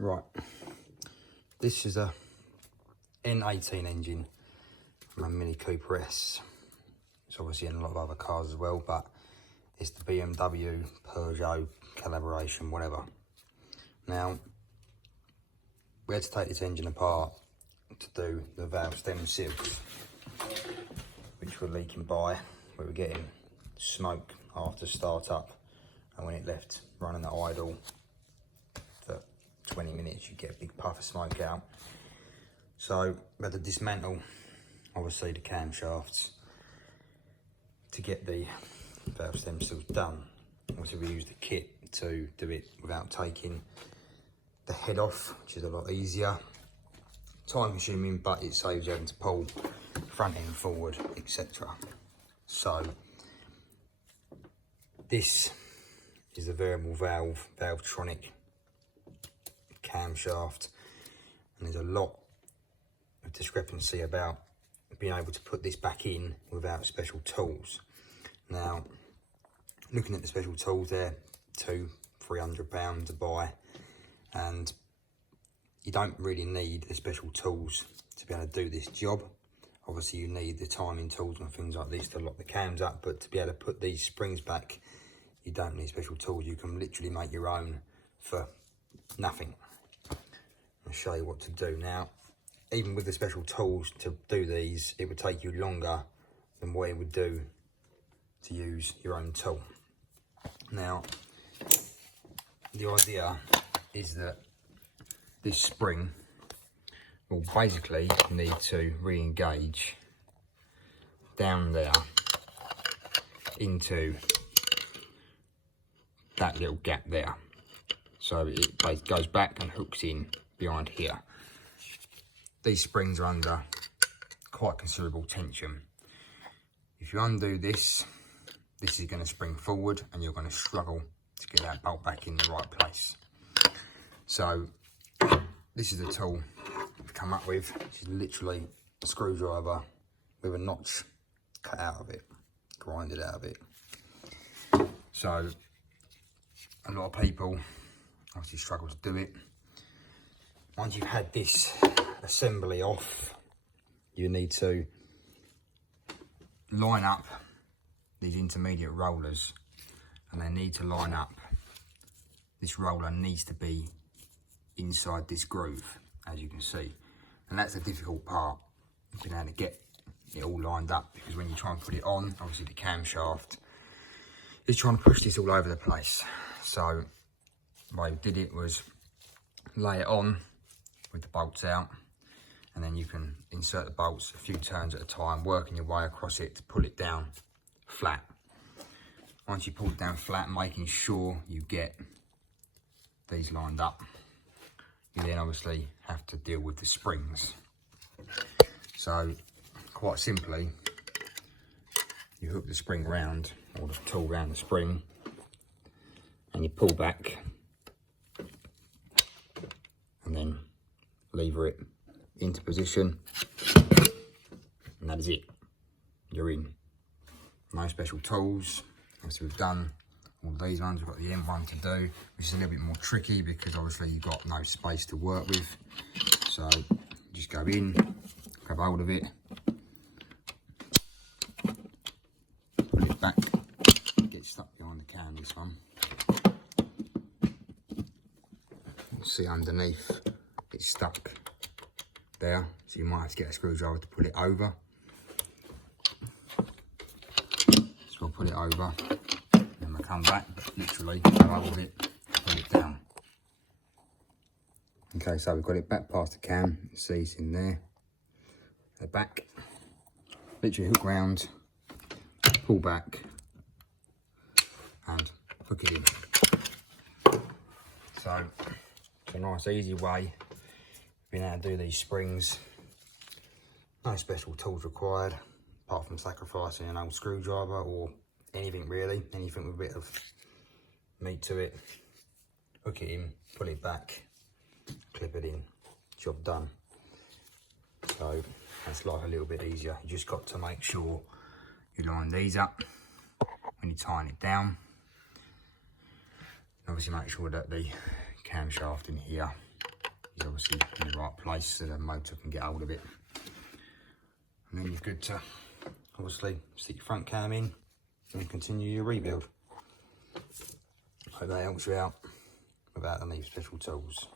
Right, this is a N18 engine from a Mini Cooper S. It's obviously in a lot of other cars as well, but it's the BMW, Peugeot collaboration, whatever. Now, we had to take this engine apart to do the valve stem seals, which were leaking by. We were getting smoke after start up, and when it left running at idle for 20 minutes, you get a big puff of smoke out. So we had to dismantle, obviously, the camshafts to get the valve stem seals done. Obviously, we used the kit to do it without taking the head off, which is a lot easier. Time consuming, but it saves you having to pull front end forward, etc. So this is a variable valve, Valvetronic camshaft, and there's a lot of discrepancy about being able to put this back in without special tools. Now, looking at the special tools, they're £200–300 to buy, and you don't really need the special tools to be able to do this job. Obviously, you need the timing tools and things like this to lock the cams up, but to be able to put these springs back, you don't need special tools. You can literally make your own for nothing. I'll show you what to do. Now, even with the special tools to do these, it would take you longer than what it would do to use your own tool. Now, the idea is that this spring will basically need to re-engage down there into that little gap there. So it goes back and hooks in behind here. These springs are under quite considerable tension. If you undo this, this is going to spring forward and you're going to struggle to get that bolt back in the right place. So this is the tool I've come up with. It's literally a screwdriver with a notch cut out of it, grinded out of it. So a lot of people obviously struggle to do it. Once you've had this assembly off, you need to line up these intermediate rollers, and they need to line up. This roller needs to be inside this groove, as you can see, and that's the difficult part, being able to get it all lined up, because when you try and put it on, obviously the camshaft is trying to push this all over the place. So the way we did it was lay it on with the bolts out, and then you can insert the bolts a few turns at a time, working your way across it to pull it down flat. Once you pull it down flat, making sure you get these lined up, you then obviously have to deal with the springs. So quite simply, you hook the spring round, or the tool round the spring, and you pull back, and then lever it into position, and that is it. You're in. No special tools. Obviously we've done all these ones. We've got the M1 to do, which is a little bit more tricky because obviously you've got no space to work with. So just go in, grab hold of it, pull it back, get stuck behind the can, this one. You see underneath it's stuck there, so you might have to get a screwdriver to pull it over. So we'll put it over, then we'll come back, literally grab hold of it, pull it down. Okay, so we've got it back past the cam. You see it's in there, the back. Literally hook round, pull back, and hook it in. So it's a nice easy way of being able to do these springs. No special tools required, apart from sacrificing an old screwdriver or anything really, anything with a bit of meat to it. Hook it in, pull it back, clip it in, job done. So that's life a little bit easier. You just got to make sure you line these up when you're tying it down. Obviously make sure that the camshaft in here is obviously in the right place so the motor can get hold of it. And then you're good to obviously stick your front cam in and continue your rebuild. Hope that helps you out without any special tools.